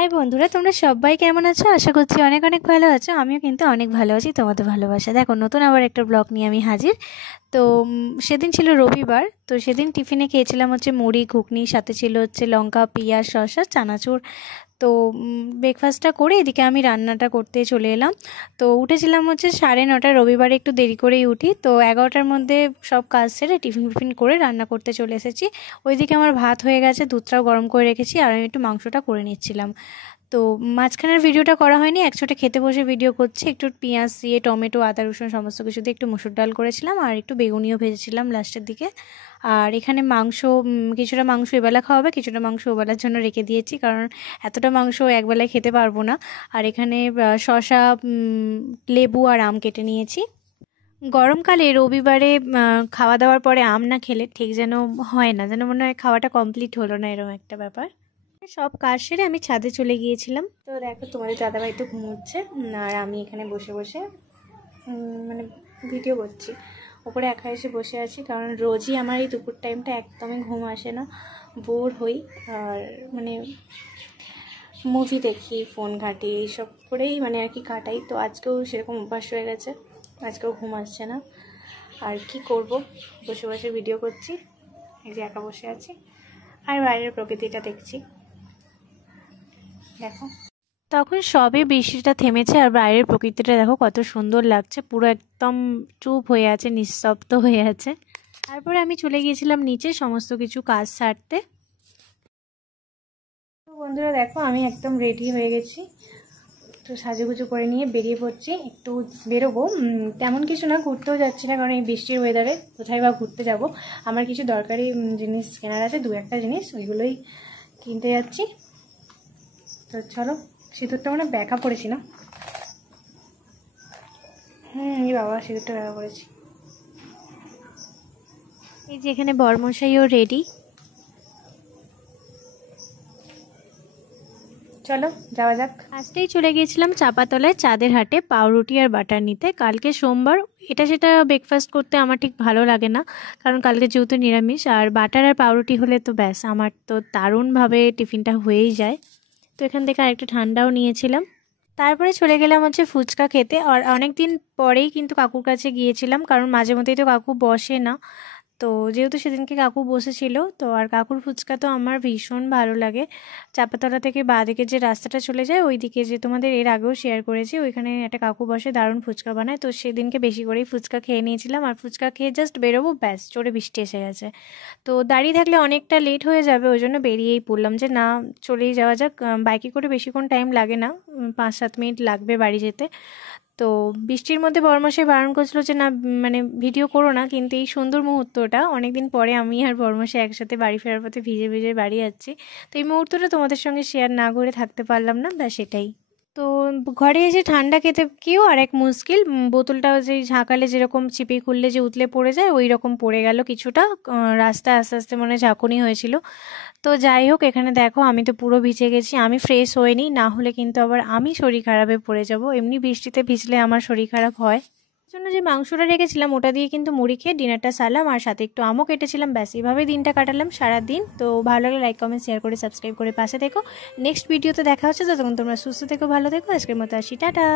High বন্ধুরা, তোমরা সবাই কেমন আছো? আশা করছি অনেক অনেক ভালো আছো। আমিও কিন্তু অনেক ভালো আছি তোমাদের ভালোবাসা। দেখো, নতুন আবার একটা ব্লগ নিয়ে আমি হাজির। তো সেদিন ছিল রবিবার, তো সেদিন টিফিনে খেয়েছিলাম হচ্ছে মুড়ি ঘুগনি, সাথে ছিল হচ্ছে লঙ্কা পেঁয়াজ শসা চানাচুর। তো ব্রেকফাস্টটা করে এদিকে আমি রান্নাটা করতে চলে এলাম। তো উঠেছিলাম হচ্ছে 9:30, রবিবারে একটু দেরি করেই উঠি। তো 11টার মধ্যে সব কাজ সেরে টিফিন করে রান্না করতে চলে এসেছি। ওইদিকে আমার ভাত হয়ে গেছে, দুধটাও গরম করে রেখেছি, আর আমি একটু মাংসটা করে নিচ্ছিলাম। তো মাঝখানের ভিডিওটা করা হয়নি, একসাথে খেতে বসে ভিডিও করছি। একটু পেঁয়াজ দিয়ে টমেটো আদা রসুন সমস্ত কিছু দিয়ে একটু মুসুর ডাল করেছিলাম, আর একটু বেগুনিও ভেজেছিলাম লাস্টের দিকে। আর এখানে মাংস, কিছুটা মাংস এবেলা খাওয়া হবে, কিছুটা মাংস ওবেলার জন্য রেখে দিয়েছি, কারণ এতটা মাংস একবেলায় খেতে পারবো না। আর এখানে শসা, লেবু আর আম কেটে নিয়েছি। গরমকালে রবিবারে খাওয়া দাওয়ার পরে আম না খেলে ঠিক যেন হয় না, যেন মনে হয় খাওয়াটা কমপ্লিট হলো না, এরকম একটা ব্যাপার। সব কাজ সেরে আমি ছাদে চলে গিয়েছিলাম। তো দেখো, তোমাদের দাদাভাই তো ঘুমোচ্ছে, আর আমি এখানে বসে বসে মানে ভিডিও করছি। ওপরে একা এসে বসে আছি, কারণ রোজই আমার এই দুপুর টাইমটা একদমই ঘুম আসে না, বোর হই। আর মানে মুভি দেখি, ফোন ঘাঁটি, এইসব করেই মানে আর কি কাটাই। তো আজকেও সেরকম অভ্যাস হয়ে গেছে, আজকেও ঘুম আসছে না। আর কি করব, বসে বসে ভিডিও করছি, এই যে একা বসে আছি আর বাইরের প্রকৃতিটা দেখছি। দেখো, তখন সবে বৃষ্টিটা থেমেছে, আর বাইরের প্রকৃতিটা দেখো কত সুন্দর লাগছে, পুরো একদম চুপ হয়ে আছে, নিস্তব্ধ হয়ে আছে। তারপরে আমি চলে গিয়েছিলাম নিচে সমস্ত কিছু কাজ সারতে। তো বন্ধুরা দেখো, আমি একদম রেডি হয়ে গেছি। তো সাজুগুজু করে নিয়ে বেরিয়ে পড়ছি, একটু বেরোবো। তেমন কিছু না, ঘুরতেও যাচ্ছি না, কারণ এই বৃষ্টির ওয়েদারে কোথায় বা ঘুরতে যাব। আমার কিছু দরকারি জিনিস কেনার আছে, 2-1টা জিনিস, ওইগুলোই কিনতে যাচ্ছি। তো চলো, সিঁদুরটা মানে ব্যাকা পড়েছি না? এই বাবা, সিঁদুরটা ব্যাকা পড়েছি। এই যে এখানে বরমশাইও রেডি। চলো যাওয়া যাক। আজকেই চলে গিয়েছিলাম চাপাতলায় চাঁদের হাটে পাউরুটি আর বাটার নিতে। কালকে সোমবার, এটা সেটা ব্রেকফাস্ট করতে আমার ঠিক ভালো লাগে না, কারণ কালকে যেহেতু নিরামিষ। আর বাটার আর পাউরুটি হলে তো ব্যাস, আমার তো দারুণভাবে টিফিনটা হয়েই যায়। তো এখান থেকে আরেকটা ঠান্ডাও নিয়েছিলাম। তারপরে চলে গেলাম হচ্ছে ফুচকা খেতে। আর অনেক দিন পরেই কিন্তু কাকুর কাছে গিয়েছিলাম, কারণ মাঝে মধ্যেই তো কাকু বসে না। তো যেহেতু সেদিনকে কাকু বসেছিল, তো আর কাকুর ফুচকা তো আমার ভীষণ ভালো লাগে। চাপাতলা থেকে বাঁদিকে যে রাস্তাটা চলে যায়, ওই দিকে যে তোমাদের এর আগেও শেয়ার করেছি, ওইখানে একটা কাকু বসে, দারুণ ফুচকা বানায়। তো সেদিনকে বেশি করেই ফুচকা খেয়ে নিয়েছিলাম, আর ফুচকা খেয়ে জাস্ট বেরোবো, ব্যাস জোরে বৃষ্টি এসে গেছে। তো দাঁড়িয়ে থাকলে অনেকটা লেট হয়ে যাবে, ওই জন্য বেরিয়েই পড়লাম যে না, চলেই যাওয়া যাক। বাইকে করে বেশিক্ষণ টাইম লাগে না, 5-7 মিনিট লাগবে বাড়ি যেতে। তো বৃষ্টির মধ্যে বরমশাই বারণ করছিল যে না, মানে ভিডিও করো না, কিন্তু এই সুন্দর মুহূর্তটা অনেকদিন পরে আমি আর বরমশাই একসাথে বাড়ি ফেরার পথে ভিজে ভিজে বাড়ি যাচ্ছি। তো এই মুহূর্তটা তোমাদের সঙ্গে শেয়ার না করে থাকতে পারলাম না, ব্যাস সেটাই। তো ঘরে এসে ঠান্ডা খেতে গিয়েও আর এক মুশকিল, বোতলটা যে ঝাঁকালে যেরকম চিপে খুললে যে উতলে পড়ে যায়, ওই রকম পড়ে গেল কিছুটা। রাস্তায় আস্তে আস্তে মনে ঝাঁকুনি হয়েছিল। তো যাই হোক, এখানে দেখো আমি তো পুরো ভিজে গেছি, আমি ফ্রেশ হইনি, না হলে কিন্তু আবার আমি শরীর খারাপে পড়ে যাব। এমনি বৃষ্টিতে ভিজলে আমার শরীর খারাপ হয়। জন্য যে মাংসটা রেখেছিলাম, ওটা দিয়ে কিন্তু মুড়ি খেয়ে ডিনারটা সারলাম, আর সাথে একটু আমও কেটেছিলাম। ব্যাস এইভাবেই দিনটা কাটালাম সারা দিন। তো ভালো লাগলে লাইক কমেন্ট শেয়ার করে সাবস্ক্রাইব করে পাশে থেকো। নেক্সট ভিডিওতে দেখা হচ্ছে, ততক্ষণ তোমরা সুস্থ থেকো, ভালো থেকো। আজকের মতো আসি, টাটা।